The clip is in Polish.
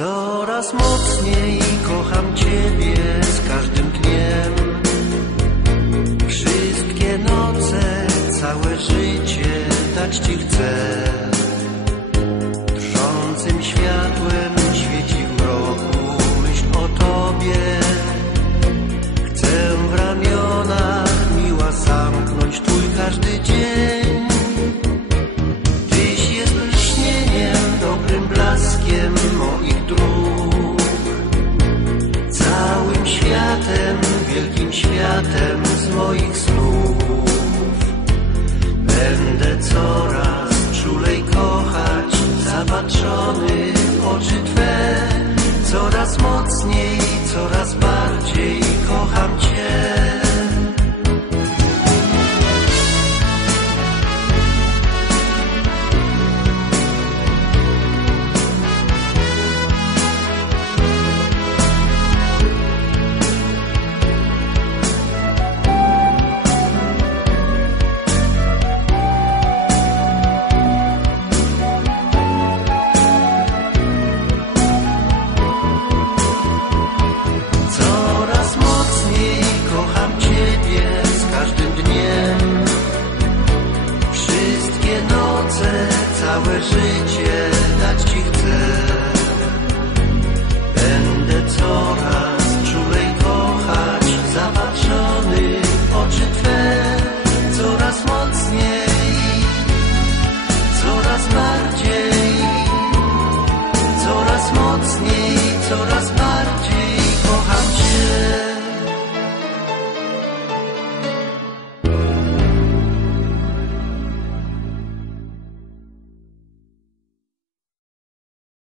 Coraz mocniej kocham Ciebie z każdym dniem. Wszystkie noce, całe życie dać Ci chcę. Blaskiem moich dróg. Całym światem, wielkim światem z moich snów. Będę coraz czulej kochać, zapatrzony w oczy Twe. Coraz mocniej, całe życie dać Ci chcę. Będę coraz czulej kochać zapatrzony w oczy Twe, coraz mocniej, coraz bardziej, coraz mocniej, coraz bardziej.